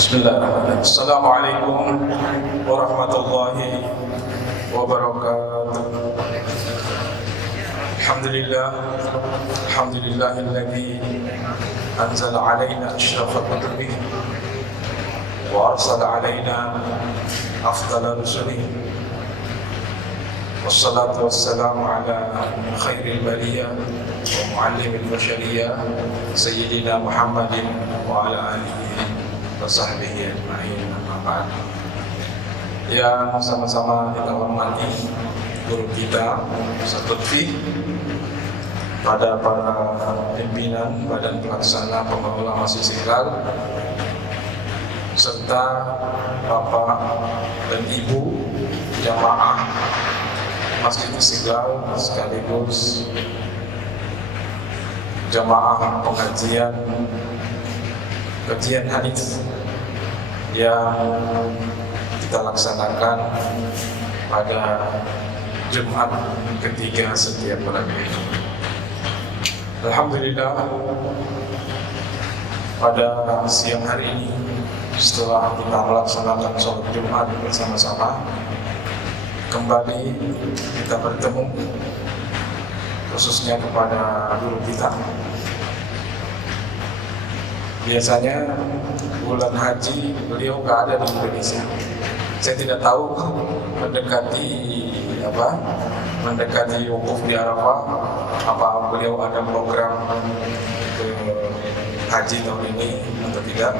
Bismillahirrahmanirrahim. Assalamualaikum warahmatullahi wabarakatuh. Alhamdulillahilladzi anzala alaina asyrafal kutubi wa arsala alaina afdalal rusuli. Wassalatu wassalamu ala khairil bariyah wa muallimil bashariyah sayyidina Muhammadin wa ala alihi wa sahbihi ajma'in, amma ba'd. Yang sama-sama kita hormati guru kita Ustaz Lutfi, pada para pimpinan Badan Pelaksana Pengelola Masjid Istiqlal, serta Bapak dan Ibu jamaah Masjid Istiqlal sekaligus jamaah pengajian hadis yang kita laksanakan pada Jumat ketiga setiap bulan ini. Alhamdulillah, pada siang hari ini setelah kita melaksanakan sholat Jumat bersama-sama, kembali kita bertemu khususnya kepada guru kita. Biasanya bulan haji beliau nggak ada di Indonesia. Saya tidak tahu mendekati wukuf di Arafah, apa beliau ada program ke haji tahun ini atau tidak.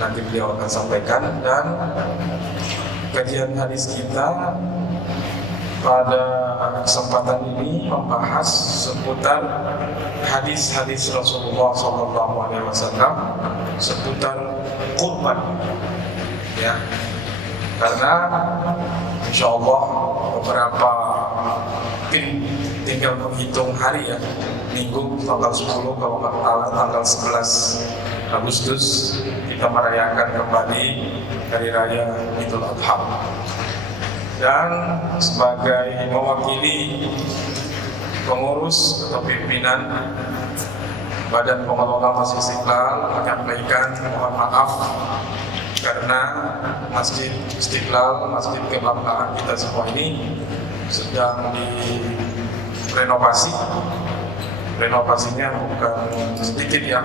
Nanti beliau akan sampaikan. Dan kajian hadis kita pada kesempatan ini membahas seputar hadis-hadis Rasulullah SAW seputar kurban, ya. Karena insya Allah beberapa tim tinggal menghitung hari, ya. Minggu tanggal 10, kalau nggak salah tanggal 11 Agustus kita merayakan kembali Hari Raya Idul Adha. Dan sebagai mewakili pengurus atau pimpinan Badan Pengelola Masjid Istiqlal menyampaikan mohon maaf karena Masjid Istiqlal, masjid kebanggaan kita semua ini sedang direnovasi. Renovasinya bukan sedikit, ya.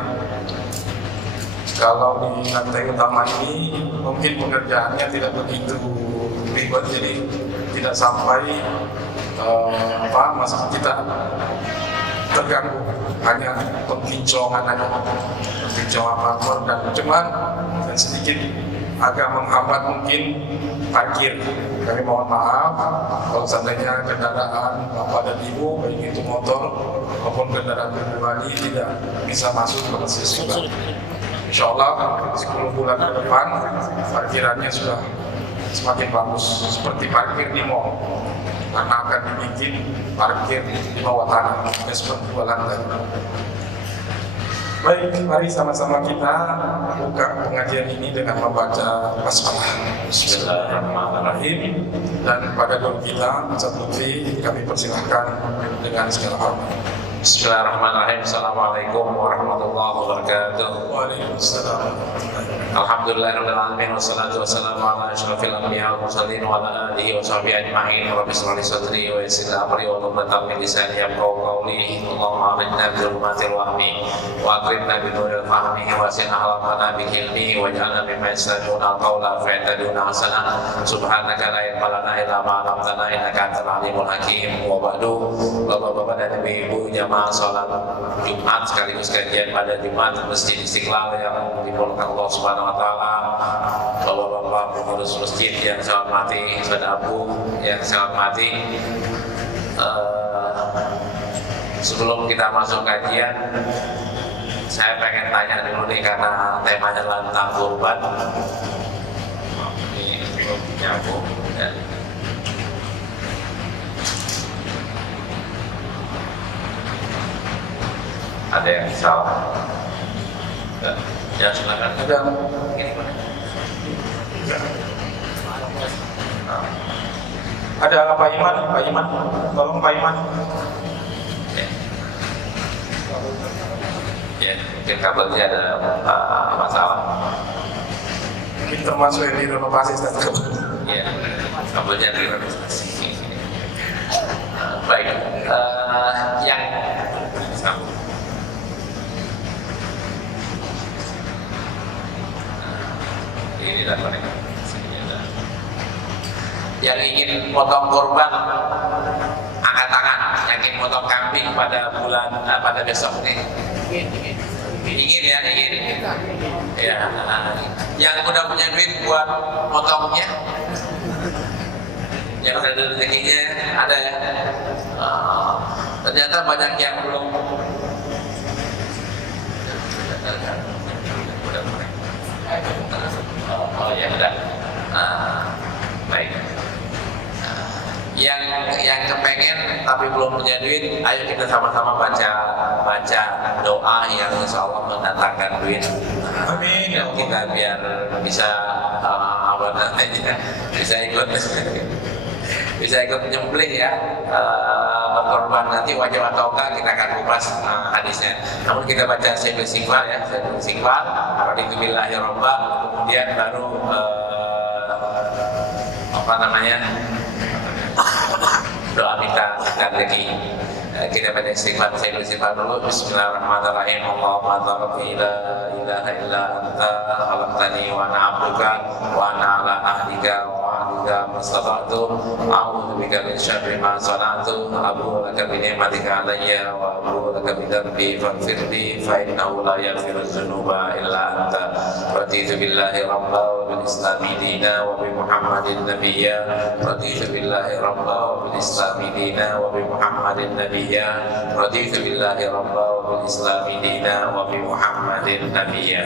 Kalau di lantai utama ini mungkin pengerjaannya tidak begitu ribet, jadi tidak sampai masjid kita terganggu, hanya pengkincongan aja, pengkincongan kantor dan sedikit agak menghambat mungkin parkir. Kami mohon maaf kalau seandainya kendaraan Bapak dan Ibu, baik itu motor maupun kendaraan pribadi, tidak bisa masuk ke Masjid Istiqlal. Insya Allah 10 bulan ke depan parkirannya sudah semakin bagus, seperti parkir di mall, karena akan dibikin parkir di bawah tanah, seperti 2 lantai. Baik, mari sama-sama kita buka pengajian ini dengan membaca basmalah. Bismillahirrahmanirrahim. Dan pada guru kita Ustaz Lutfi kami persilahkan dengan segala hormat. Bismillahirrahmanirrahim. Assalamualaikum warahmatullahi wabarakatuh. Waalaikumsalam. Alhamdulillahirrahmanirrahim. Wassalatu wassalamu ala asyrafil anbiya wal mursalin wa ala alihi wa sahbihi ajma'in. Rabbi shrah li sadri wa yassir li amri wa hlul 'uqdatam min lisani yafqahu qawli. Allahumma a'inna bi dhulumatil wahmi wa akrimna bi nuril fahmi wa sin ahlakana bil hilmi waj'alna mimman yastami'una al-qawla fayattabi'una ahsana. Subhanaka la ilma lana illa ma 'allamtana innaka antal alimul hakim. Wa ba'du. Bapak-bapak dan ibu-ibu jamaah salat Jumat sekaligus kajian pada Jumat Masjid Istiqlal yang dimulakan Allah Subhanahu wa taala, bapak-bapak pengurus masjid yang saya hormati, saudara Abu yang saya hormati. Sebelum kita masuk kajian, saya pengen tanya dulu nih, karena temanya tentang kurban. Ini punya Abu dan ada yang salah? Ya, silakan. Ini mana? Ada Pak Iman, tolong Pak Iman. Ya, mungkin kabelnya ada masalah. termasuk yang direnovasi Ustaz. Ya, kabelnya direnovasi. Baik, yang ini dah mereka. Yang ingin potong kurban angkat tangan, yang ingin potong kambing pada pada besok nih. Ingin ya, ingin. Ya, yang udah punya duit buat potongnya, yang udah ada rezekinya ada ya. Ternyata banyak yang belum. Oh ya udah. Baik. Yang kepengen tapi belum punya duit, ayo kita sama-sama baca doa yang insya Allah mendatangkan duit. Amin. Dan kita biar bisa apa namanya, bisa ikut nyembelih ya, berkorban nanti wajib ataukah kita akan kupas hadisnya. Namun kita baca Sayyidul Istighfar ya, Sayyidul Istighfar, raditu billahi robba, kemudian baru apa namanya, doa minta rezeki. Kita baca istighfar, Sayyidul Istighfar dulu. Bismillahirrahmanirrahim. Allahumma rabbi la ilaha illa anta khalaqtani wa ana 'abduka wa ana 'ala ahdika wa wa'dika mastata'tu a'udzu bika min syarri ma sana'tu abu laka bi ni'matika 'alayya wa abu laka bi dhanbi faghfir li fa innahu la yaghfiru dzunuba illa anta. Raditu billahi rabba wa bil islami dina wa bi Muhammadin nabiyya. Raditu billahi rabba wa bil islami dina wa bi Muhammadin nabiyya. Raditu billahi rabba wa bil islami dina wa bi Muhammadin nabiyya.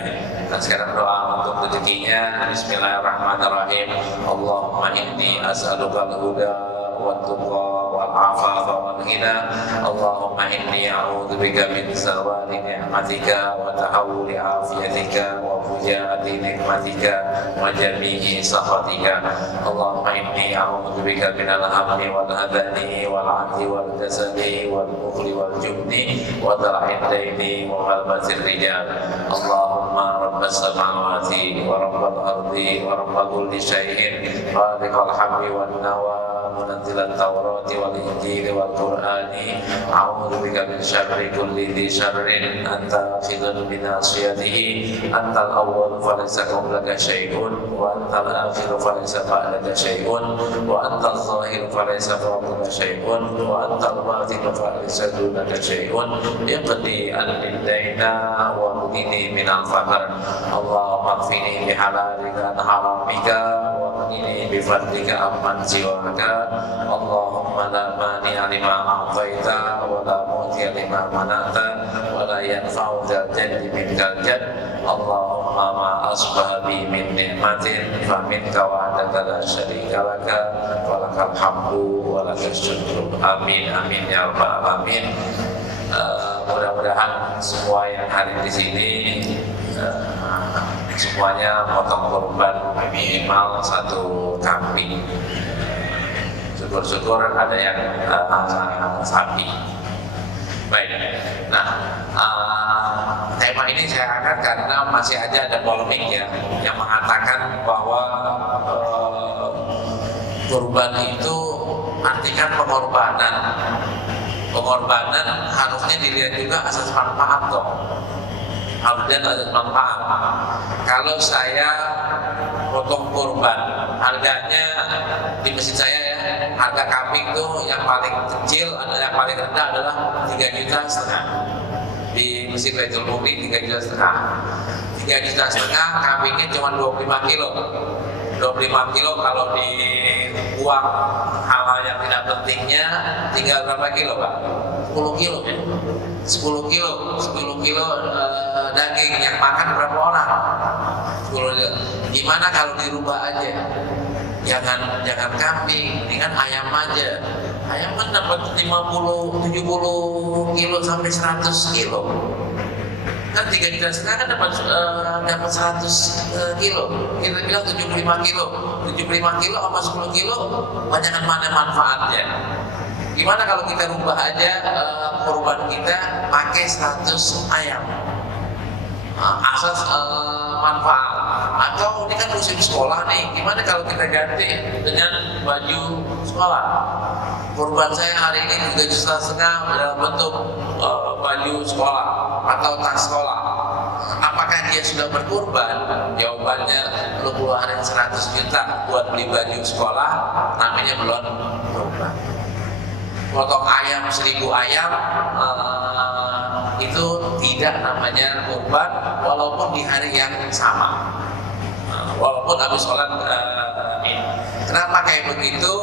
Dan sekarang doa untuk rezekinya. Bismillahirrahmanirrahim. Allahumma inni as'aluka al-huda wa tuqa wal afafa wal ghina. Allahumma inni a'udzubika min zawali ni'matika wa tahawuli afiyatika wa fujaati nikmatika wa jami'i sakhatika. Allahumma inni a'udzubika min al-hammi wal hadani wal 'ajzi wal kasali wal bukhli wal jubni wa dhala'id daini wa ghalbatir rijal. Allahumma rabbas samawati wa rabbal ardi wa rabb kulli syai'in khaliqal habbi wan nawa munazzilat tawrati wal injili wal qur'ani. A'udzu bika min syarri kulli dhi syarrin anta akhidun bi nasiyatihi antal awwal falaysa qablaka syai'un wa antal akhiru falaysa ba'daka syai'un wa antal zahir falaysa fawqaka syai'un wa antal batin falaysa dunaka syai'un iqdi anni daina wa qini min al-faqr. Allahumma qfini bi halalika an haramika wa qini bi fadlika amman siwaka. Allahumma la mani'a lima a'taita wa la mu'tiya lima mana'ta wa la yanfa'u dzal jaddi minkal jadd. Allahumma ma asbaha bi min ni'matin fa minka wahdaka la syarika laka wa lakal hamdu wa lakas syukru. Amin amin ya rabbal alamin. Mudah-mudahan semua yang hadir di sini semuanya potong kurban minimal 1 kambing. Syukur-syukur ada yang sapi. Baik. Nah, tema ini saya angkat karena masih aja ada polemik ya yang mengatakan bahwa kurban itu artikan pengorbanan. Pengorbanan harusnya dilihat juga asas manfaat dong. Harusnya asas manfaat. Kalau saya potong kurban, harganya di masjid saya ya, harga kambing itu yang paling kecil adalah yang paling rendah adalah 3,5 juta. Di Masjid Baitul Mumin 3,5 juta. 3,5 juta kambingnya cuma 25 kilo. 25 kilo kalau dibuang hal-hal yang tidak pentingnya tinggal berapa kilo Pak? 10 kilo ya? 10 kilo daging yang makan berapa orang? 10 kilo. Gimana kalau dirubah aja? Jangan kambing, dengan ayam aja. Ayam kan dapat 50, 70 kilo sampai 100 kilo. Kan 3,5 juta kan dapat 100 kilo. Kita bilang 75 kilo. 75 kilo sama 10 kilo banyakkan mana manfaatnya. Gimana kalau kita rubah aja kurban kita pakai 100 ayam. Asas manfaat. Atau ini kan musim sekolah nih, gimana kalau kita ganti dengan baju sekolah? Kurban saya hari ini 3,5 juta dalam bentuk baju sekolah atau tas sekolah. Apakah dia sudah berkurban? Jawabannya lu keluarin 100 juta buat beli baju sekolah, namanya belum kurban. Potong ayam 1.000 ayam itu tidak namanya kurban, walaupun di hari yang sama, walaupun habis sholat. Kenapa kayak begitu?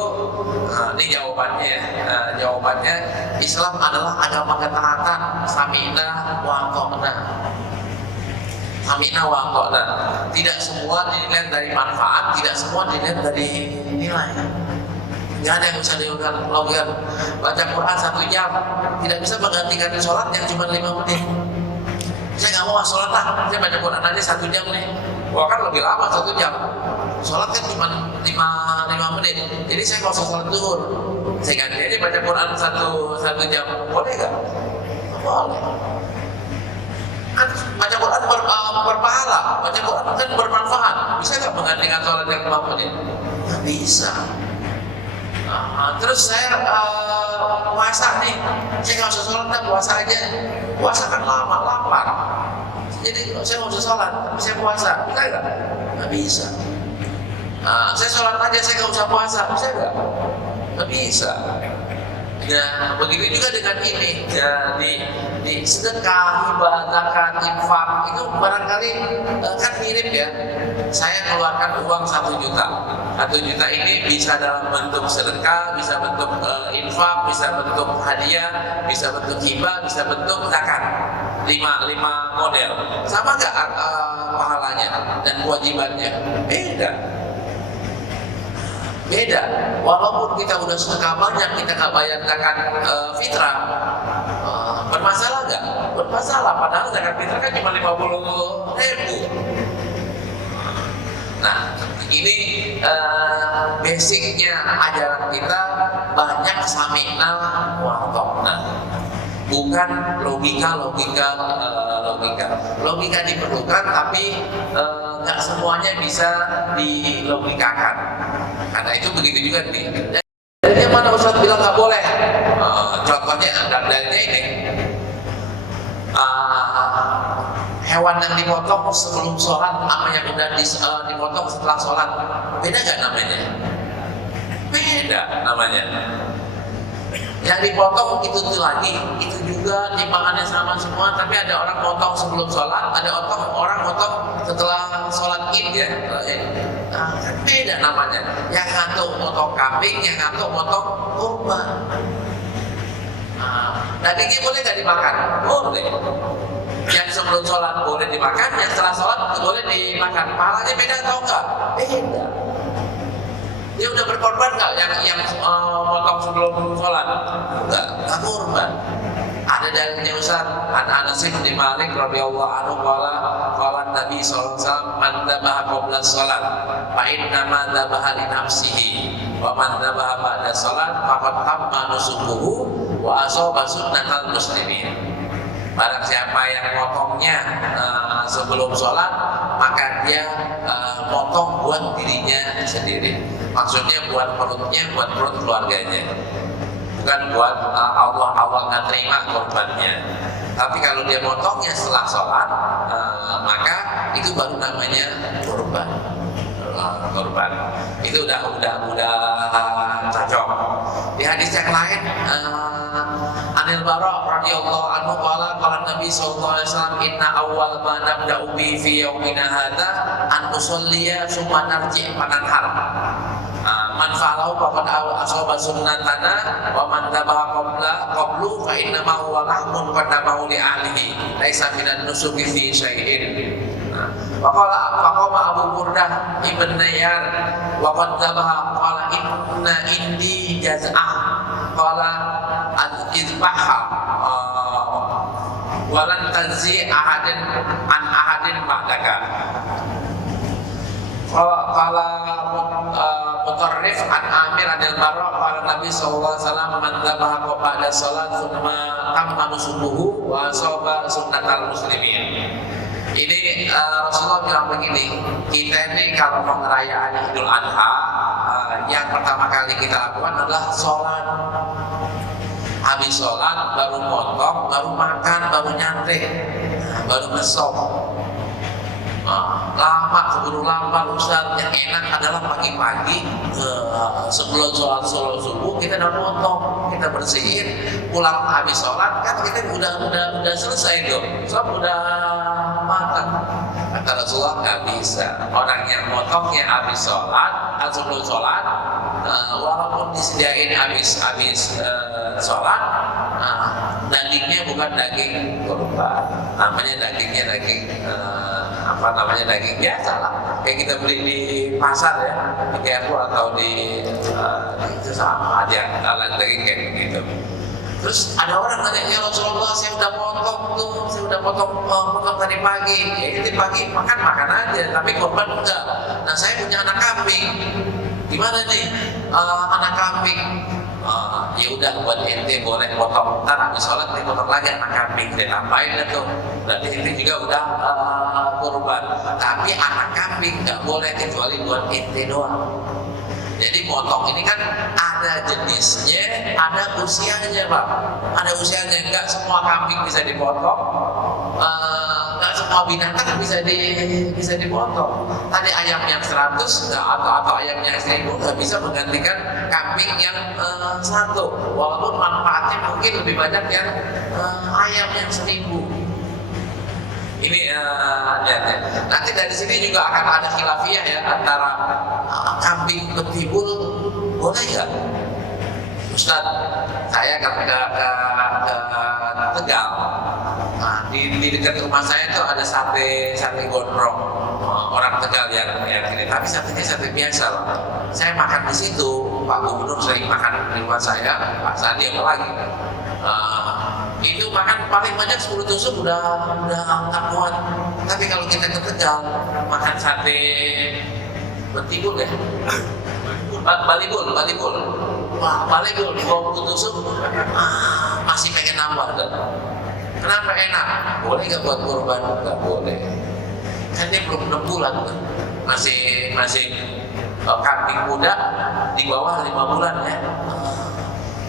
Ini jawabannya. Jawabannya, Islam adalah agama ketaatan. Sami'na wa ata'na. Sami'na wa ata'na. Tidak semua dilihat dari manfaat, tidak semua dilihat dari nilai. Nggak ada yang bisa dilakukan. Baca Quran 1 jam tidak bisa menggantikan sholat yang cuma 5 menit. Saya nggak mau sholat lah, saya baca Quran aja 1 jam nih. Wah, kan lebih lama 1 jam. Sholat kan cuma 5 menit. Jadi saya nggak usah sholat zuhur, saya ganti aja baca Quran 1 jam. Boleh nggak? Boleh. Kan baca Quran berpahala, baca Quran kan bermanfaat. Bisa nggak menggantikan sholat yang 5 menit? Nggak bisa. Terus saya puasa nih, saya nggak usah sholat, puasa aja. Puasa kan lama, lapar. Jadi saya nggak usah sholat, tapi saya puasa. Bisa nggak? Nggak bisa. Saya sholat aja, saya nggak usah puasa. Bisa nggak? Nggak bisa. Ya, begitu juga dengan ini. Ya, di sedekah, hibah, zakat, infak itu barangkali kan mirip ya. Saya keluarkan uang 1 juta. 1 juta ini bisa dalam bentuk sedekah, bisa bentuk infak, bisa bentuk hadiah, bisa bentuk hibah, bisa bentuk zakat. 5 model. Sama nggak pahalanya dan kewajibannya? Beda. Walaupun kita udah sedekah banyak, kita nggak bayar zakat fitrah, bermasalah nggak? Bermasalah. Padahal zakat fitrah kan cuma 50.000. Nah, ini basicnya ajaran kita banyak sami'na wa ata'na. Bukan logika. Logika diperlukan, tapi nggak semuanya bisa dilogikakan. Karena itu begitu juga nih. Dari mana Ustaz bilang nggak boleh? Contohnya dalilnya ini. Hewan yang dipotong sebelum sholat sama yang udah dipotong setelah sholat, beda nggak namanya? Beda namanya. Yang dipotong itu lagi, itu juga timbangannya sama semua, tapi ada orang potong sebelum sholat, ada orang potong setelah sholat id ya. Kan beda namanya. Yang satu potong kambing, yang satu potong kurban. Dagingnya boleh nggak dimakan? Boleh. Yang sebelum sholat boleh dimakan, yang setelah sholat boleh dimakan. Pahalanya beda atau enggak? Beda. Dia udah berkorban nggak yang potong sebelum sholat? Nggak kurban. Ada dalilnya Ustaz. Anas bin Malik radhiyallahu anhu qala Nabi sallallahu alaihi wasallam man dzabaha qabla sholat fa inna ma dzabaha li nafsihi wa man dzabaha ba'da sholat faqad tamma nusukuhu wa asaba sunnatal muslimin. Barang siapa yang potongnya sebelum sholat, maka dia potong buat dirinya sendiri. Maksudnya buat perutnya, buat perut keluarganya. Bukan buat Allah nggak terima korbannya. Tapi kalau dia potongnya setelah sholat, maka itu baru namanya korban. Korban. Itu udah cocok. Di hadis yang lain, Anil Bara radhiyallahu anhu qala Nabi sallallahu alaihi wasallam inna awwal ma nabda'u bi fi yaumina hadza an nusalliya summa narji' fananhar. Man fa'alahu faqad asaba sunnatana wa man tabaha qablu fa inna ma huwa lahmun qadamahu li ahlihi laisa minan nusuki fi syai'in. Faqala Abu Burdah ibn Nayyar wa qad tabaha qala inna indi jaz'ah qala al-izbaha walan tazi ahadin an ahadin ba'daka. Qala Mutarrif an Amir anil Bara qala Nabi sallallahu alaihi wasallam man dzabaha qabla salat thumma tamma nusubuhu wa asaba sunnatal muslimin. Ini Rasulullah bilang begini, kita ini kalau mau ngerayain Idul Adha, yang pertama kali kita lakukan adalah sholat. Habis sholat baru potong, baru makan, baru nyantai, baru ngesok. Lama keburu lapar Ustaz. Yang enak adalah pagi-pagi sebelum sholat subuh kita udah potong, kita bersihin, pulang habis sholat kan kita udah selesai dong, sholat udah matang. Kata Rasulullah nggak bisa. Orang yang potongnya habis sholat, sebelum sholat, walaupun disediain habis sholat, dagingnya bukan daging kurban, namanya dagingnya daging daging biasa lah, kayak kita beli di pasar ya, di Carrefour atau di itu sama aja, daging kayak begitu. Terus ada orang nanya, ya Rasulullah, saya udah potong tadi pagi. Ya ini pagi makan aja, tapi korban enggak. Nah saya punya anak kambing, gimana nih anak kambing? Ya udah buat ente boleh potong, ntar habis sholat nih potong lagi anak kambing, dan ngapain tuh? Berarti ente juga udah kurban. Tapi anak kambing nggak boleh kecuali buat ente doang. Jadi potong ini kan ada jenisnya, ada usianya Pak. Ada usianya, nggak semua kambing bisa dipotong, nggak semua binatang bisa dipotong. Tadi ayam yang 100 atau ayam yang 1000 nggak bisa menggantikan kambing yang 1. Walaupun manfaatnya mungkin lebih banyak yang ayam yang 1000. Ini lihat. Nanti dari sini juga akan ada khilafiyah ya antara kambing betibul boleh nggak? Ustaz, saya ke Tegal. Nah, di dekat rumah saya tuh ada sate gondrong, orang Tegal yang ini. Tapi satenya sate biasa lah. Saya makan di situ. Pak Gubernur sering makan di rumah saya. Pak Sandi apalagi. Itu makan paling banyak 10 tusuk udah nggak kuat. Tapi kalau kita ke Tegal makan sate betibul ya, balibul, wah balibul 20 tusuk masih pengen nambah kan? Kenapa enak? Boleh nggak buat kurban? Nggak boleh. Kan dia belum 6 bulan kan? Masih kambing muda di bawah 5 bulan ya.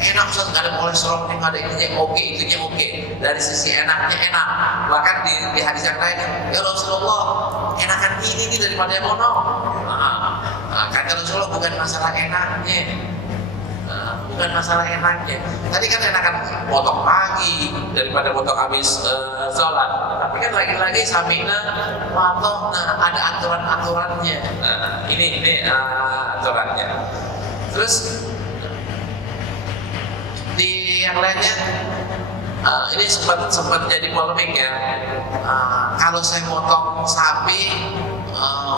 Enak Ustaz, nggak ada kolesterolnya, nggak ada itunya oke. Dari sisi enaknya enak. Bahkan di hadis yang lain, ya Rasulullah, enakan ini daripada yang mono. Kata Rasulullah bukan masalah enaknya, Tadi kan enakan potong pagi daripada potong habis sholat. Tapi kan lagi-lagi samina potong, ada aturan-aturannya. Ini aturannya. Terus di yang lainnya ini sempat jadi polemik ya. Kalau saya potong sapi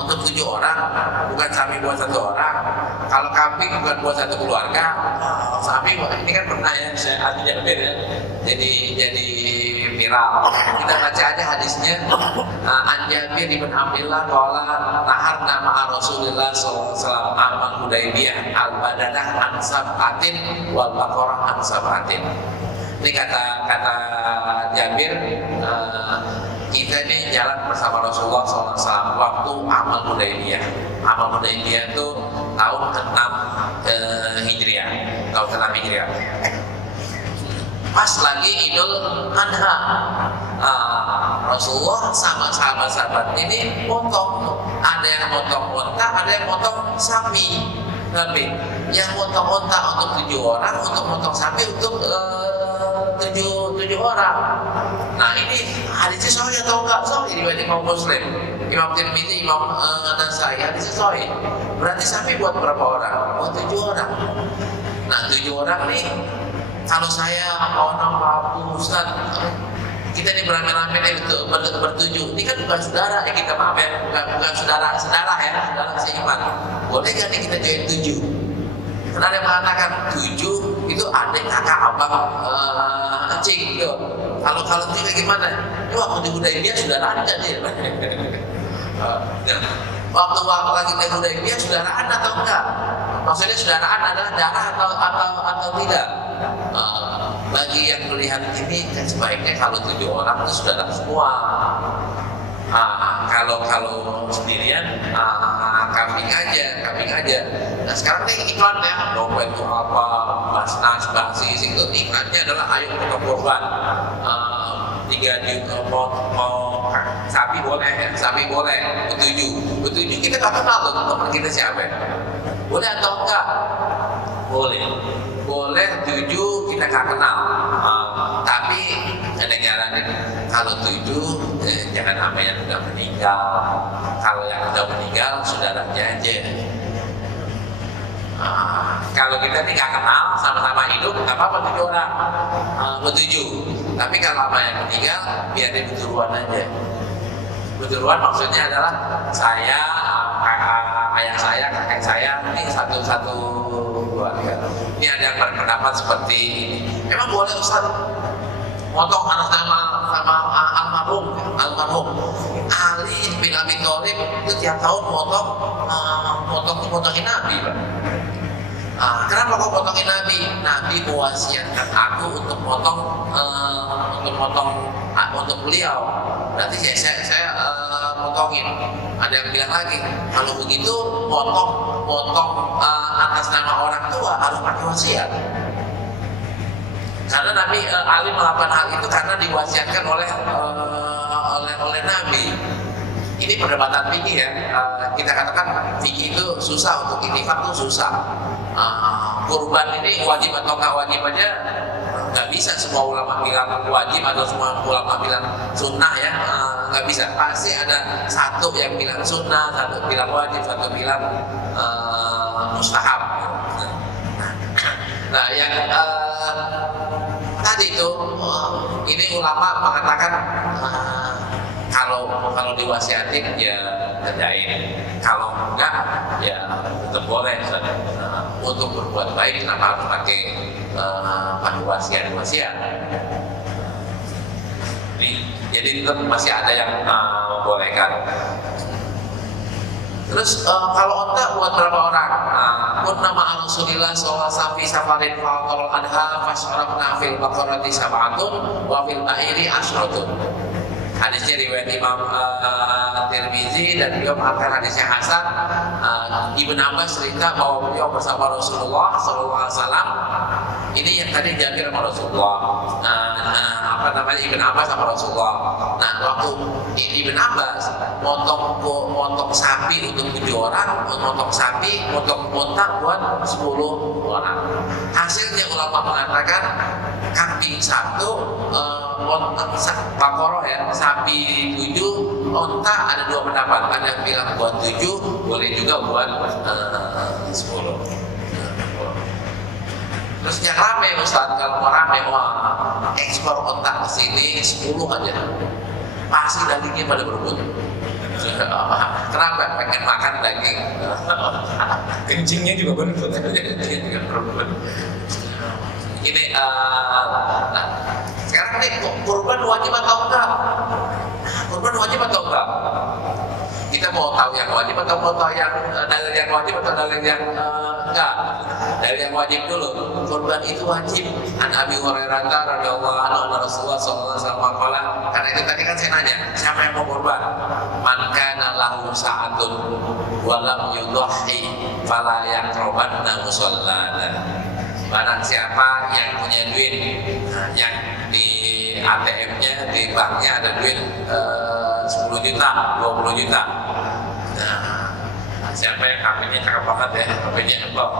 untuk 7 orang, bukan sapi buat 1 orang. Kalau kambing bukan buat 1 keluarga. Sapi ini kan pernah ya, saya artinya beda. Jadi viral. Kita baca aja hadisnya. An Jabir bin Abdullah qala naharna ma'a Rasulillah sallallahu alaihi wasallam amal Hudaybiyah al-badanah an sab'atin wal baqarah an sab'atin. Ini kata Jabir, kita ini jalan bersama Rasulullah SAW waktu amal Hudaybiyah. Amal Hudaybiyah itu tahun ke-6 Hijriah. Tahun ke-6 Hijriah. Pas lagi Idul Adha, Rasulullah sama sahabat-sahabat ini potong. Ada yang potong unta, ada yang potong sapi. Tapi yang potong unta untuk 7 orang, untuk potong sapi untuk 7 orang. Nah ini hadisnya sahih atau enggak? Sahih riwayat Imam Muslim, Imam Tirmidzi, Imam Nasai, hadisnya sahih. Berarti sapi buat berapa orang? Buat 7 orang. Nah 7 orang nih, kalau saya mau nambah Ustaz, kita ini beramai-ramai itu bertujuh. Ini kan bukan saudara ya, kita maaf ya, bukan saudara ya, saudara seiman. Boleh nggak nih kita join 7? Karena ada yang mengatakan 7 itu adik, kakak, abang, cing gitu. Kalau 3 gimana? Ini waktu di Hudaybiyah saudaraan nggak dia? Waktu lagi di Hudaybiyah saudaraan atau enggak? Maksudnya saudaraan adalah darah atau tidak? Bagi yang melihat ini kan sebaiknya kalau 7 orang itu saudara semua. Kalau sendirian kambing aja. Nah sekarang nih iklan ya, dompet itu apa, basnas, basis itu iklannya adalah ayo kita korban. 3 juta mau sapi boleh ya, sapi boleh, betuju kita nggak kenal loh teman kita siapa ya. Boleh atau enggak? Boleh 7 kita nggak kenal, tapi ada nyaranin kalau 7 jangan sama yang udah meninggal. Kalau yang udah meninggal saudaranya aja. Kalau kita nih nggak kenal, sama-sama hidup, nggak apa-apa 7 orang, bertujuh. Tapi kalau sama yang meninggal, biar dia berturuan aja. Berturuan maksudnya adalah saya, ayah saya, kakek saya, ini satu keluarga. Ini ada yang berpendapat seperti ini. Emang boleh Ustaz potong anak sama almarhum Ali bin Abi Thalib itu tiap tahun potongin Nabi, Pak. Kenapa kok potongin Nabi? Nabi mewasiatkan aku untuk untuk beliau. Berarti saya potongin. Ada yang bilang lagi, kalau begitu potong atas nama orang tua harus pakai wasiat. Karena Nabi Ali melakukan hal itu karena diwasiatkan oleh Nabi. Ini perdebatan fikih ya. Kita katakan fikih itu susah, untuk itifak itu susah. Kurban ini wajib atau nggak wajib aja nggak bisa semua ulama bilang wajib atau semua ulama bilang sunnah ya, nggak bisa. Pasti ada satu yang bilang sunnah, satu bilang wajib, satu bilang mustahab. Nah yang tadi itu ini ulama mengatakan kalau diwasiatin ya kerjain, kalau enggak ya tetap boleh. Untuk berbuat baik kenapa harus pakai wasiat? Jadi tetap masih ada yang membolehkan. Terus kalau onta buat berapa orang? Pun nama Rasulullah SAW fi safarin fa'aqarul adha fasyarafna fil baqarati sab'atun wa fil ba'iri asyratun. Hadisnya riwayat Imam Tirmizi dan beliau mengatakan hadisnya hasan. Ibn Abbas cerita bahwa beliau bersama Rasulullah SAW. Ini yang tadi Jabir sama Rasulullah. Ibn Abbas sama Rasulullah. Nah, waktu Ibn Abbas motong sapi untuk 7 orang, motong sapi, motong unta buat 10 orang. Hasilnya ulama mengatakan kambing 1, bakoroh ya, sapi 7, unta ada 2 pendapat. Ada yang bilang buat 7, boleh juga buat 10. Terus yang rame Ustaz, kalau mau rame, ekspor otak ke sini 10 aja, pasti dagingnya pada berebut. Kenapa? Pengen makan daging. Kencingnya juga berebut. Ini sekarang nih kurban wajib atau enggak? Kurban wajib atau enggak? Kita mau tahu yang wajib atau mau tahu yang dalil yang wajib atau dalil yang enggak? Dalil yang wajib dulu. Kurban itu wajib. An Abi Hurairah radhiyallahu anhu Rasulullah sallallahu alaihi wasallam. Karena itu tadi kan saya nanya, siapa yang mau kurban? Man kana lahu sa'atun wa lam yudhi fala yaqrabanna musallana. Barang siapa yang punya duit, yang di ATM-nya, di banknya ada duit 10 juta, 20 juta. Nah, siapa yang HP-nya cakep banget ya, HP-nya Apple.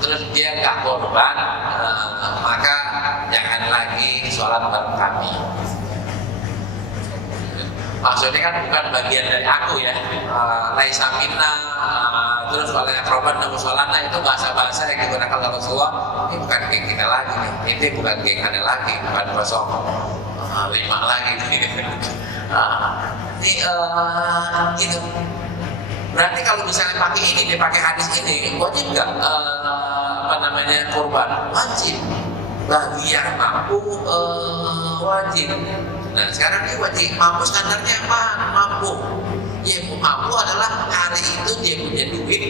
Terus dia nggak korban, maka jangan lagi sholat bareng kami. Maksudnya kan bukan bagian dari aku ya, laisa minna, terus oleh akrobat dan musolana itu bahasa-bahasa yang digunakan oleh Rasulullah. Ini bukan geng kita lagi nih, ini bukan geng ada lagi, bukan 05 lagi nih. Ini gitu. Berarti kalau misalnya pakai ini, dia pakai hadis ini, wajib nggak kurban? Wajib. Bagi yang mampu wajib. Nah sekarang ini wajib, mampu standarnya apa? Mampu. Yang mampu adalah hari itu dia punya duit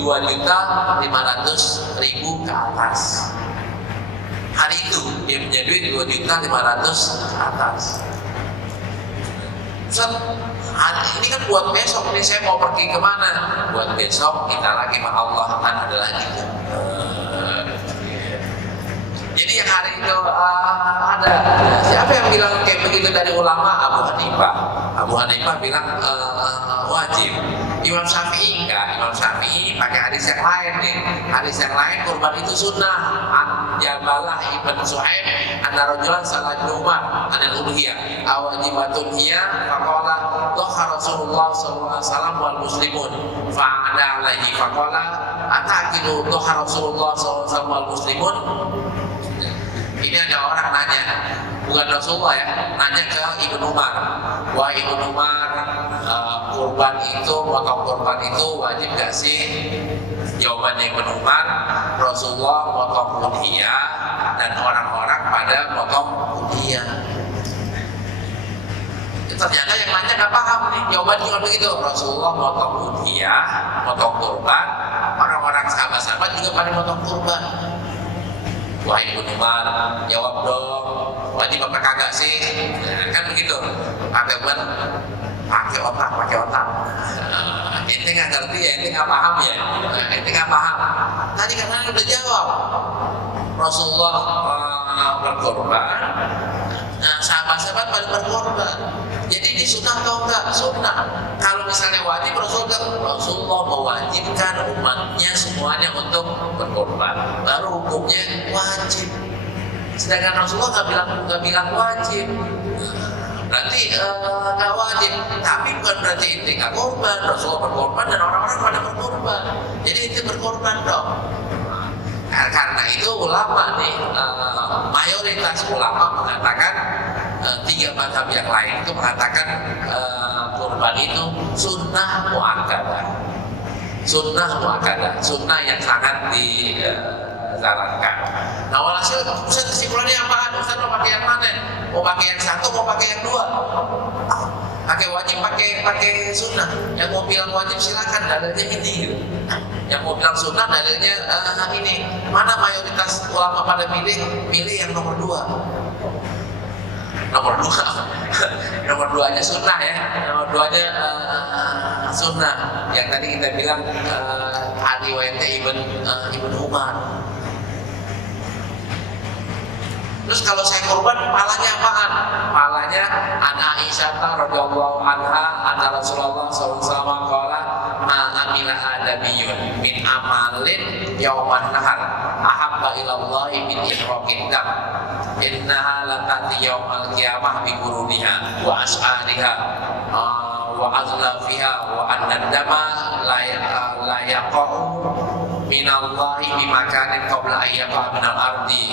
2.500.000 ke atas. Hari itu dia punya duit 2.500.000 atas. Ustaz, ini kan buat besok nih, saya mau pergi kemana? Buat besok kita lagi sama Allah kan ada lagi. Jadi yang hari itu ada. Siapa yang bilang kayak begitu dari ulama? Abu Hanifah. Abu Hanifah bilang wajib. Imam Syafi'i enggak. Imam Syafi'i pakai hadis yang lain nih. Hadis yang lain kurban itu sunnah. Jabalah ibn Suhaib anna rajulan salat Umar anil uluhiyah awajibatun hiya faqala dhakara Rasulullah sallallahu alaihi wasallam wal muslimun fa'ada alaihi faqala ataqidu dhakara Rasulullah sallallahu alaihi wasallam wal muslimun. Ini ada orang nanya, bukan Rasulullah ya, nanya ke Ibnu Umar. Wah Ibnu Umar, kurban itu, motong kurban itu wajib gak sih? Jawabannya Ibnu Umar, Rasulullah motong udhiyah dan orang-orang pada motong udhiyah. Ternyata yang nanya gak paham nih, jawabannya cuma begitu. Rasulullah motong udhiyah, motong kurban, orang-orang sahabat-sahabat juga pada motong kurban. Wah Ibnu Umar, jawab dong, wajib apa kagak sih? Nah, kan begitu. Pakai otak. Ente nggak ngerti ya, ente nggak paham ya. Ente nggak paham. Tadi katanya udah jawab. Rasulullah berkorban. Nah, sahabat-sahabat pada berkorban. Jadi ini sunnah atau enggak? Sunnah. Kalau misalnya wajib, Rasulullah mewajibkan umatnya semuanya untuk berkorban. Baru hukumnya wajib. Sedangkan Rasulullah nggak bilang wajib. Berarti nggak wajib. Tapi bukan berarti inti nggak korban. Rasulullah berkorban dan orang-orang pada berkorban. Jadi inti berkorban dong. Nah, karena itu ulama nih, mayoritas ulama mengatakan, tiga mazhab yang lain itu mengatakan kurban itu sunnah muakkadah. Sunnah yang sangat disarankan. Nah, walhasil Ustaz kesimpulannya apaan? Ustaz mau pakai yang mana? Mau pakai yang satu, mau pakai yang dua? Pakai wajib, pakai sunnah. Yang mau bilang wajib silakan, dalilnya ini gitu. Yang mau bilang sunnah dalilnya ini. Mana mayoritas ulama pada pilih yang nomor dua. Nomor duanya sunnah ya. Nomor duanya sunnah. Yang tadi kita bilang riwayatnya Ibnu Umar. Terus kalau saya korban, palanya apaan? Palanya Ana Aisyah radhiyallahu anha anna Rasulullah sallallahu alaihi wasallam qala ma amila adamiyun min amalin yauman nahar ahabba ila Allah min ihraqid dam innaha latati yaumal qiyamah bi quruniha wa as'ariha wa azlafiha wa anna dama la yaqa'u min Allah bi makanin qabla ayyaqa min al-ardi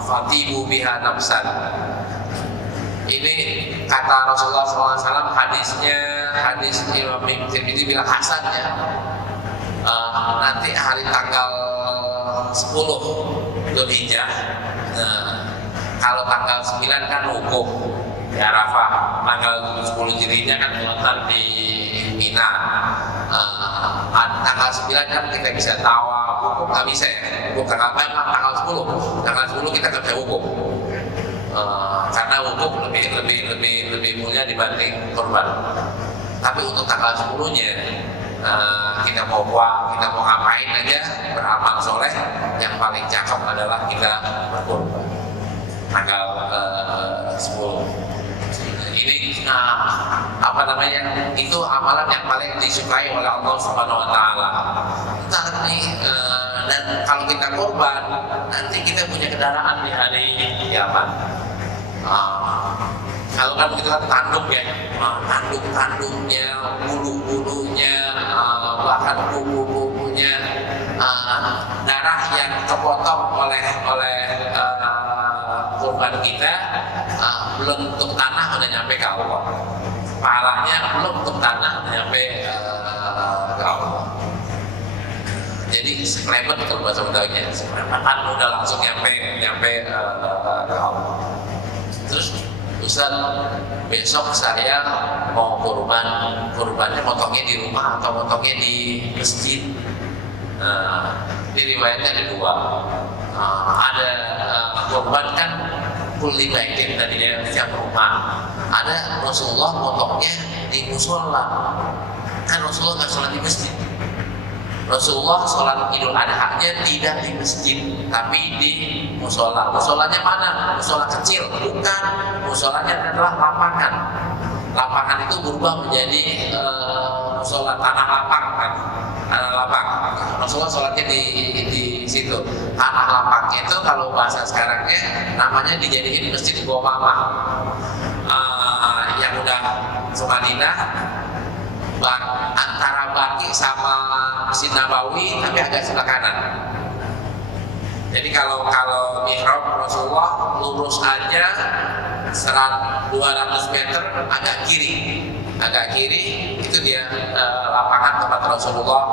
fatibu biha nafsan. Ini kata Rasulullah SAW, hadis Imam Tirmidzi bilang hasan ya. Nanti hari tanggal 10 Dzulhijjah. Kalau tanggal 9 kan wukuf di Arafah, tanggal 10 Dzulhijjah kan nonton di Mina. Tanggal 9 kan kita bisa tawaf, wukuf nggak bisa ya. Wukuf tanggal 10. Tanggal 10 kita nggak bisa wukuf. Karena wukuf lebih mulia dibanding kurban. Tapi untuk tanggal 10-nya kita mau ngapain aja, beramal soleh, yang paling cakep adalah kita berkurban tanggal 10. Ini itu amalan yang paling disukai oleh Allah Subhanahu Wa Taala. Dan kalau kita korban, nanti kita punya kendaraan di hari kiamat. Kalau kan kita tanduk ya, tanduknya, bulu-bulunya, bahkan kuku-kukunya, darah yang terpotong oleh korban kita belum untuk tanah udah nyampe ke Allah. Pahalanya belum untuk tanah udah nyampe ke Allah. Jadi sekelebat kalau bahasa Betawinya, sekelebat udah langsung nyampe ke Allah. Terus Ustaz, besok saya mau kurbannya motongnya di rumah atau motongnya di masjid. Di riwayatnya ada dua. Ada kurban kan kulli baitin dari setiap rumah. Ada Rasulullah potongnya di musola. Kan Rasulullah nggak sholat di masjid. Rasulullah sholat Idul Adha-nya tidak di masjid, tapi di musola. Musolanya mana? Musola kecil, bukan. Musolanya adalah lapangan. Lapangan itu berubah menjadi musola tanah lapang kan? Tanah lapang. Rasulullah sholatnya di situ. Tanah lapang itu kalau bahasa sekarangnya namanya dijadiin masjid di bawah mama. Yang udah Madinah, antara Baqi sama Masjid Nabawi tapi agak sebelah kanan. Jadi kalau mihrab Rasulullah lurus aja 200 meter agak kiri itu dia lapangan tempat Rasulullah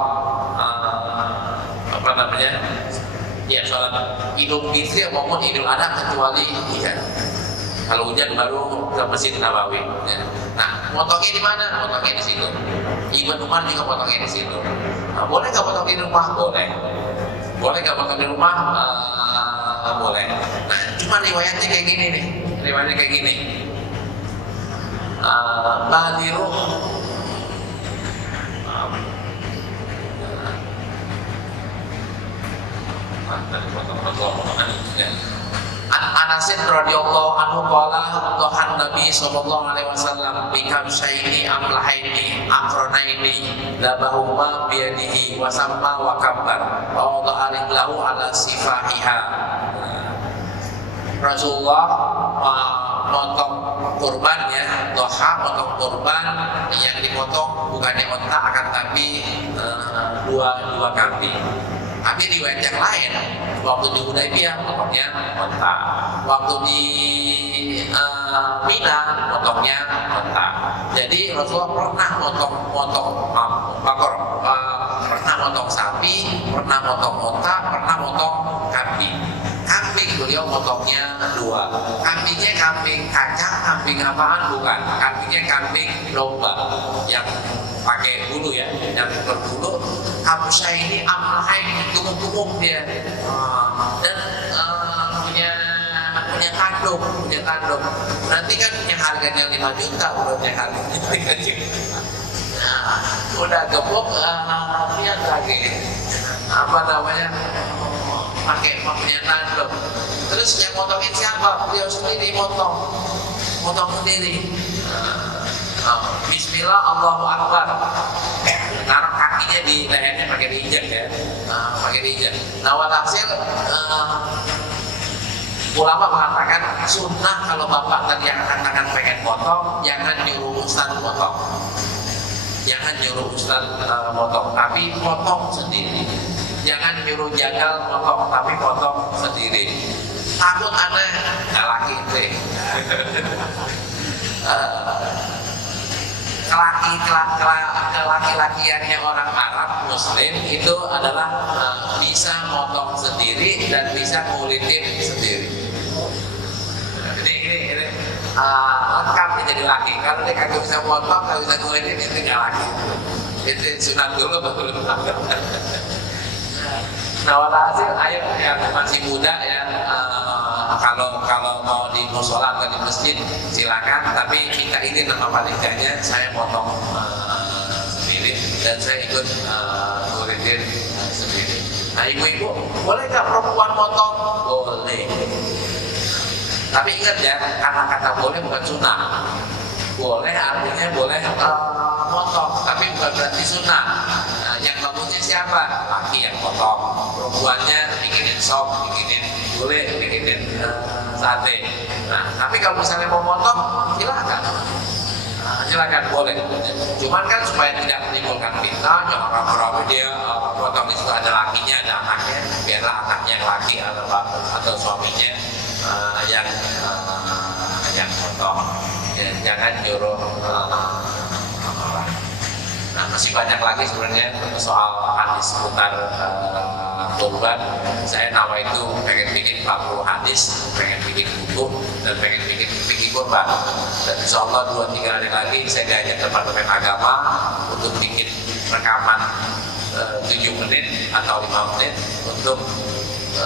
ya sholat Idul Fitri maupun Idul Adha, kecuali kalau hujan baru ke Masjid Nabawi. Nah, potongnya di mana? Potongnya di situ. Ibnu Umar juga potongnya di situ. Nah, boleh nggak potong di rumah? Boleh. Boleh nggak potong di rumah? Boleh. Nah, cuma riwayatnya kayak gini nih. Riwayatnya kayak gini. Badiru Anasin radhiyallahu anhu qala dhahan Nabi sallallahu alaihi wasallam bikam syaini amlahaini aqranaini labahuma biyadihi wa samma wa kabbar wa wada'a lahu ala sifahiha. Rasulullah motong kurban ya, doha motong kurban yang dipotong bukannya onta akan tapi dua kambing. Tapi riwayat yang lain, waktu di Hudaybiyah potongnya onta, waktu di Mina potongnya onta. Jadi Rasulullah pernah pernah motong sapi, pernah motong onta, pernah motong kambing. Kambing beliau motongnya 2. Kambingnya kambing kacang, kambing apaan? Bukan. Kambingnya kambing domba yang pakai bulu ya, yang berbulu. Habsya ini amlahain, tumuk-tumuk dia, dan punya kandung. Berarti kan yang harganya 5 juta, yang harganya 3 juta. Udah gebuk, lihat lagi pakai punya tanduk. Terus yang motongin siapa? Beliau sendiri motong sendiri. Bismillah, Allahu Akbar. Naruh kakinya di lehernya pakai diinjak ya, pakai diinjak. Nah, walhasil ulama mengatakan sunnah kalau bapak tadi yang angkat tangan pengen potong, jangan nyuruh ustaz potong. Jangan nyuruh ustaz potong, tapi potong sendiri. Jangan nyuruh jagal potong, tapi potong sendiri. Takut aneh, nggak laki itu. Kelaki-lakiannya orang Arab Muslim itu adalah bisa motong sendiri dan bisa ngulitin sendiri. Ini lengkap jadi laki. Kalau dia kagak bisa motong, kagak bisa ngulitin, itu nggak laki. Itu sunat dulu baru. Nah, walhasil ayo yang masih muda ya, kalau mau di musola atau di masjid silakan, tapi minta izin sama panikanya, saya potong sendiri dan saya ikut ngulitin sendiri. Nah, ibu-ibu boleh nggak perempuan potong? Boleh. Tapi ingat ya, kata-kata boleh bukan sunnah. Boleh artinya boleh potong, tapi bukan berarti sunnah. Yang bagusnya siapa? Laki yang potong, perempuannya bikinin sop, bikinin gulai, bikinin sate. Nah, tapi kalau misalnya mau potong, silakan boleh. Cuman kan supaya tidak menimbulkan fitnah, jangan ragu-ragu dia potong di situ ada lakinya, ada anaknya, biarlah anaknya yang laki atau suaminya yang potong. Jangan nyuruh. Nah, masih banyak lagi sebenarnya soal hadis seputar kurban. Saya nawa itu pengen bikin 40 hadis, pengen bikin buku, dan pengen bikin kurban. Dan insya Allah 2-3 hari lagi saya diajak Departemen Agama untuk bikin rekaman 7 menit atau 5 menit untuk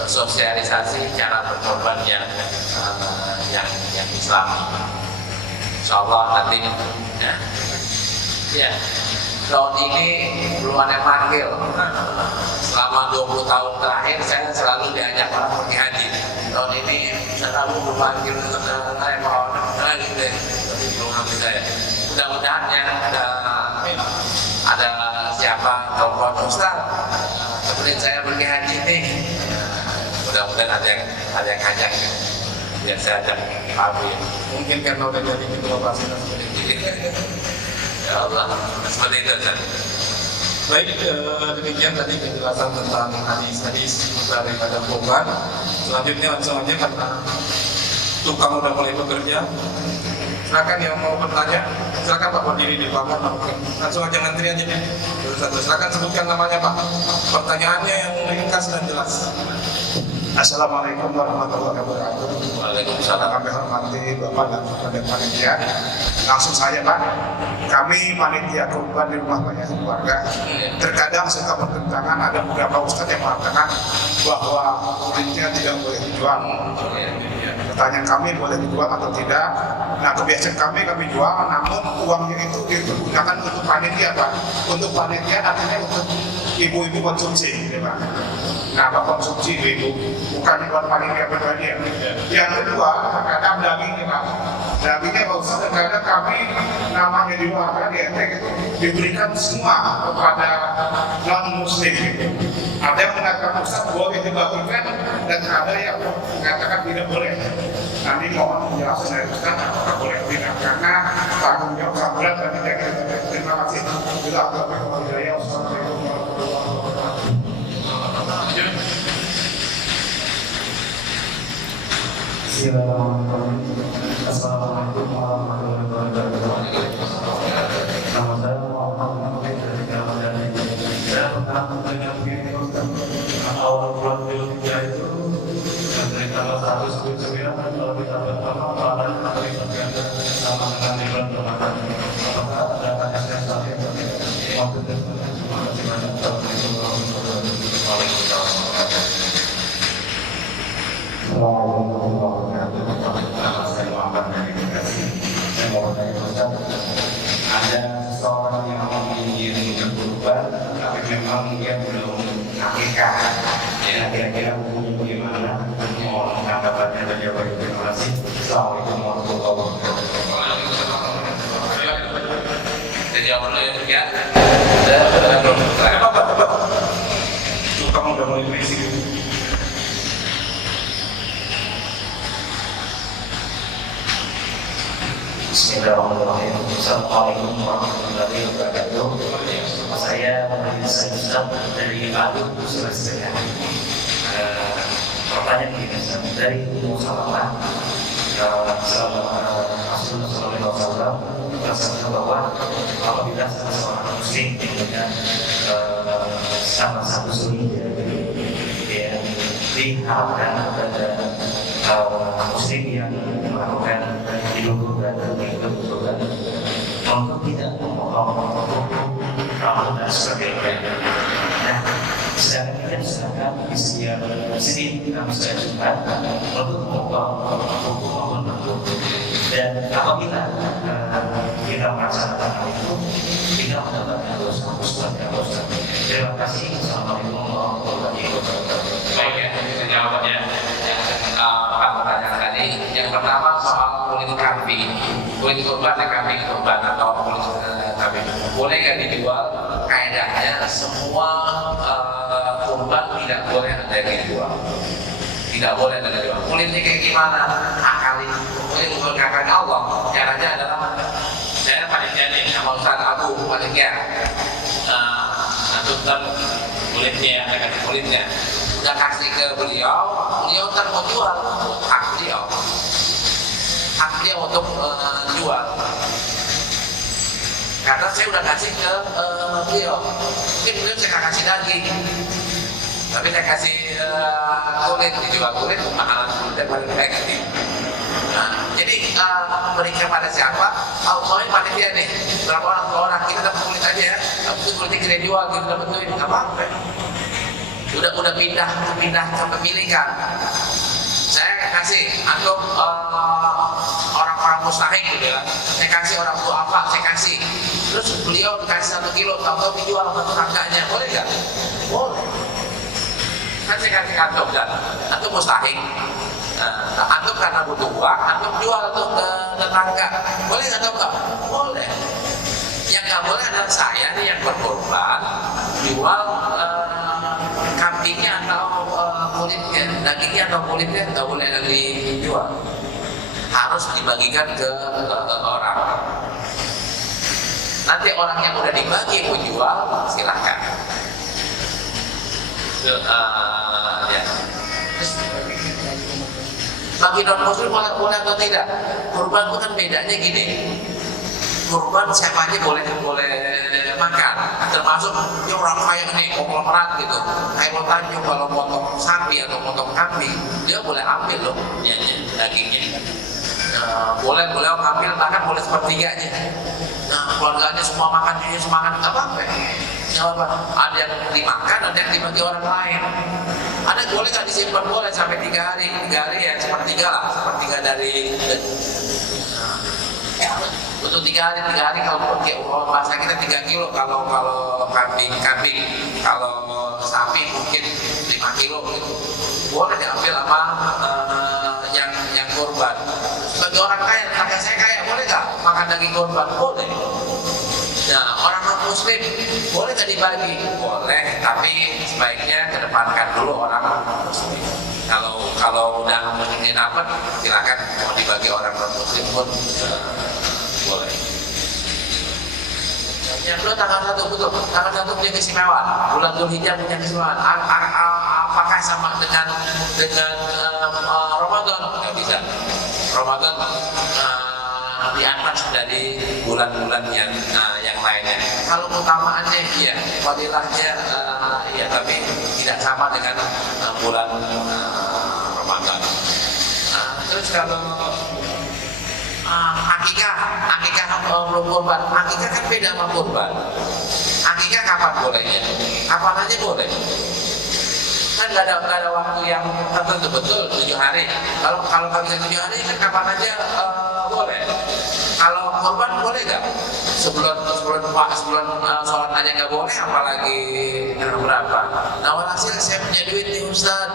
sosialisasi cara berkorban yang Islami. Insyaallah nanti ya tahun ini belum ada yang manggil. Selama 20 tahun terakhir saya selalu diajak orang pergi haji. Tahun ini saya belum manggil saya mau lagi deh, tapi belum habis saya. Mudah-mudahan ya ada siapa telepon Ustaz, temenin saya pergi haji nih. Mudah-mudahan ada yang ngajak. Biar saya ajak Abi. Mungkin karena udah jadi ketua pasukan. Ya Allah, seperti itu Ustaz. Baik, demikian tadi penjelasan tentang hadis-hadis daripada korban. Selanjutnya langsung aja karena tukang udah mulai bekerja. Silakan yang mau bertanya, silakan Pak berdiri di belakang. Langsung aja ngantri aja deh. Silakan sebutkan namanya Pak. Pertanyaannya yang ringkas dan jelas. Assalamualaikum warahmatullahi wabarakatuh. Waalaikumsalam. Kami hormati Bapak dan panitia. Langsung saja Pak, kami panitia korban di rumah banyak keluarga. Terkadang suka bertentangan, ada beberapa ustadz yang mengatakan bahwa kulitnya tidak boleh dijual. Pertanyaan kami boleh dijual atau tidak? Nah kebiasaan kami jual, namun uangnya itu digunakan untuk panitia Pak. Untuk panitia artinya untuk ibu-ibu konsumsi, ya Pak. Nah, Pak konsumsi ibu, bukan buat panitia pribadi ya. Yang kedua, terkadang dagingnya Pak. Dagingnya Pak Ustaz, terkadang kami namanya di warga di Ente itu diberikan semua kepada non-muslim. Ada yang mengatakan Ustaz boleh dibagikan dan ada yang mengatakan tidak boleh. Nanti mohon penjelasan dari Ustaz apakah boleh atau tidak, karena tanggung jawab berat dan tidak kita. Terima kasih. Bila Allah berkata, Assalamualaikum warahmatullahi wabarakatuh. Assalamualaikum warahmatullahi wabarakatuh. Nama saya Muhammad dari Kamadani. Saya pernah mendengar begini Ustaz. Awal bulan Zulhijjah itu dari tanggal 1 sampai 9 kalau kita bertemu pada hari bergantung sama dengan di bulan Ramadan. Apakah ada banyak yang saling waktu tertentu? Terima kasih banyak. Assalamualaikum warahmatullahi wabarakatuh. Nama saya Muhammad dari Bekasi. Saya mau bertanya Ustaz, ada seseorang yang ingin berkorban, tapi memang dia belum akikah. Ya, kira-kira hukumnya bagaimana? Mohon tanggapannya dan jawabannya. Terima kasih. Assalamualaikum warahmatullahi wabarakatuh. Kita jawab dulu ya. Tukang udah mulai berisik. Bismillahirrahmanirrahim. Assalamualaikum warahmatullahi wabarakatuh. Saya Ustaz dari Bandung, Sulawesi Tengah. Pertanyaan begini, dari Ummu Salamah, Rasulullah SAW bersabda bahwa apabila seorang muslim dengan sama satu suri ya diharapkan kepada muslim yang melakukan dibutuhkan untuk tidak memotong rambut dan sebagainya. Nah, sedangkan kita misalkan di sini kami sudah jumpa untuk memotong kuku maupun rambut. Dan apabila kita melaksanakan hal itu, kita mendapatkan dosa. Terima kasih. Assalamualaikum warahmatullahi wabarakatuh. Baik ya, kita jawab ya. Pertanyaan tadi, yang pertama soal kulit kambing, kulit kurban dan kambing kurban atau kulit kambing, boleh nggak dijual? Kaidahnya semua kurban tidak boleh ada yang dijual, tidak boleh ada yang dijual. Kulitnya kayak gimana? Akalin, kulit menggunakan Allah. Caranya adalah saya panitia nih sama Ustaz Abu panitia, tentukan kulitnya, kulitnya. Udah kasih ke beliau ntar mau jual, hak dia untuk jual. Karena saya udah kasih ke beliau, mungkin beliau saya nggak kasih daging, tapi saya kasih kulit, dijual kulit, mahalan kulitnya paling baik gitu. Nah, jadi berikan pada siapa? Maunya panitia nih, berapa orang kita dapat kulit aja ya, tapi kulitnya kita jual, kita dapat duit, nggak apa-apa. udah pindah ke pemilikan. Saya kasih antum orang-orang mustahik gitu ya. Saya kasih orang tua apa, saya kasih. Terus beliau dikasih 1 kilo, tahu dijual sama tetangganya, boleh nggak? Boleh. Kan saya kasih antum kan, antum mustahik. Antum karena butuh uang, antum jual tuh ke tetangga. Boleh nggak tahu nggak? Boleh. Yang nggak boleh adalah saya nih yang berkorban jual kambingnya atau kulitnya, dagingnya atau kulitnya nggak boleh lagi dijual, harus dibagikan ke orang. Nanti orang yang udah dibagi mau jual silahkan. Ya. Bagi non muslim boleh atau tidak? Kurban itu kan bedanya gini. Kurban siapa aja boleh makan, termasuk ya orang kaya nih konglomerat gitu. Kayak Tanjung kalau potong sapi atau potong kambing, dia boleh ambil loh dagingnya. Boleh ambil, bahkan boleh sepertiganya. Nah, keluarganya semua makan, dia semua makan, apa? Ada yang dimakan, ada yang dibagi orang lain. Ada boleh nggak disimpan? Boleh sampai 3 hari. 3 hari ya sepertiga lah, sepertiga dari. Untuk 3 hari kalau bahasa kita 3 kilo kalau kambing, kalau sapi mungkin 5 kilo gitu. Boleh diambil sama yang korban. Bagi orang kaya, kakak saya kaya, boleh nggak makan daging korban? Boleh. Nah, orang non muslim boleh nggak dibagi? Boleh, tapi sebaiknya kedepankan dulu orang muslim. Kalau udah ini dapat, silakan mau dibagi orang non muslim pun boleh. Yang kedua tanggal 1 betul, tanggal 1 punya keistimewaan, bulan Dzulhijjah punya keistimewaan. Apakah sama dengan Ramadan? Nggak bisa. Ramadan di atas dari bulan-bulan yang lainnya. Kalau utamaannya iya, fadilahnya iya, tapi tidak sama dengan bulan Ramadan. Terus kalau akikah belum kurban. Akikah kan beda sama kurban. Akikah kapan bolehnya? Kapan aja boleh. Kan nggak ada waktu yang tertentu, betul 7 hari. Kalau nggak bisa 7 hari kan kapan aja boleh. Kalau kurban boleh nggak? Sebulan sholat aja nggak boleh, apalagi berapa? Nah, walhasil saya punya duit nih Ustaz,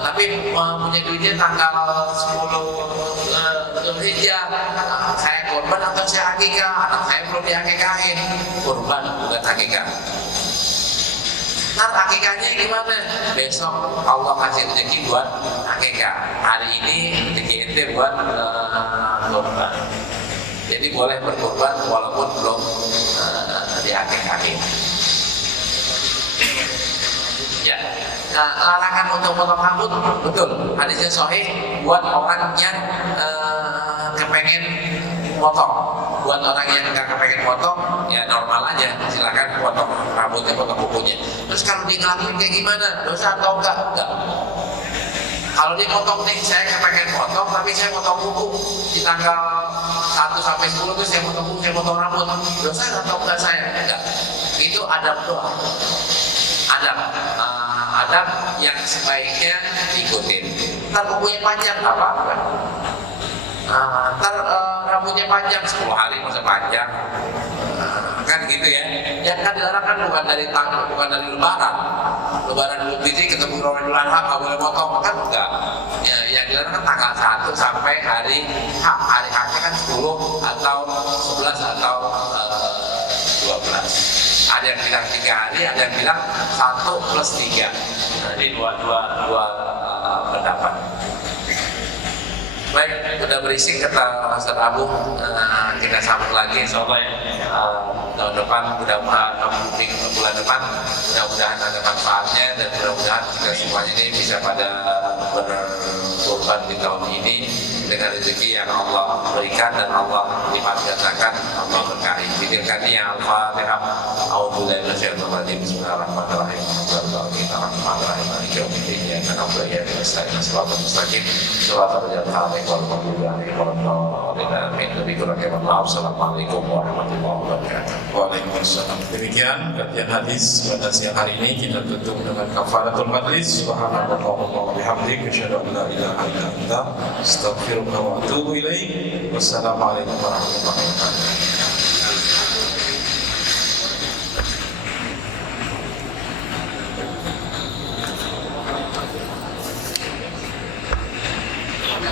tapi punya duitnya tanggal 10 Dzulhijjah. Saya kurban atau saya akikah? Anak saya belum diakikahin. Kurban bukan akikah. Ntar akikahnya gimana? Besok Allah kasih rezeki buat akikah. Hari ini rezeki ente buat kurban. Jadi boleh berkurban walaupun belum diakikahin. Ya, larangan untuk potong rambut betul. Hadisnya sahih buat orang yang kepengen potong. Buat orang yang nggak kepengen potong, ya normal aja, silakan potong rambutnya, potong kukunya. Terus kalau dia ngelakuin kayak gimana, dosa atau enggak? Enggak. Kalau dia potong nih, saya kepengen potong, tapi saya potong kuku di tanggal 1 sampai 10 itu saya potong kuku, saya potong rambut, dosa atau enggak saya? Enggak. Itu adab doa. Adab yang sebaiknya diikutin. Ntar kukunya panjang, nggak apa-apa. Ntar rambutnya panjang 10 hari masa panjang, kan gitu ya. Yang kan dilarang kan bukan dari lebaran. Lebaran Idul Fitri ketemu Idul Adha nggak boleh potong, kan enggak. Ya, yang dilarang kan tanggal 1 sampai hari H. Hari H-nya kan 10 atau 11 atau 12. Ada yang bilang 3 hari, ada yang bilang 1 plus 3. Jadi dua pendapat. Baik, udah berisik kata Ustaz Abu, kita sambut lagi insyaallah tahun depan, mudah-mudahan bulan depan mudah-mudahan ada manfaatnya, dan mudah-mudahan kita semuanya ini bisa pada berkorban di tahun ini dengan rezeki yang Allah berikan dan Allah lipat gandakan, Allah berkahi. Ditilkan ya Al-Fatihah. A'udzubillahi minasyaitonir rajim. Bismillahirrahmanirrahim. Bismillahirrahmanirrahim. wa nasta'in siratal mustaqim siratal ladzina an'amta 'alaihim Assalamualaikum warahmatullahi wabarakatuh. Waalaikumsalam. Demikian kajian hadis pada siang hari ini kita tutup dengan kafaratul majlis. Subhanallahumma wa bihamdik asyhadu an la ilaha illa anta astaghfiruka wa atubu ilaik. Wassalamualaikum warahmatullahi wabarakatuh.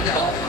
Terima kasih.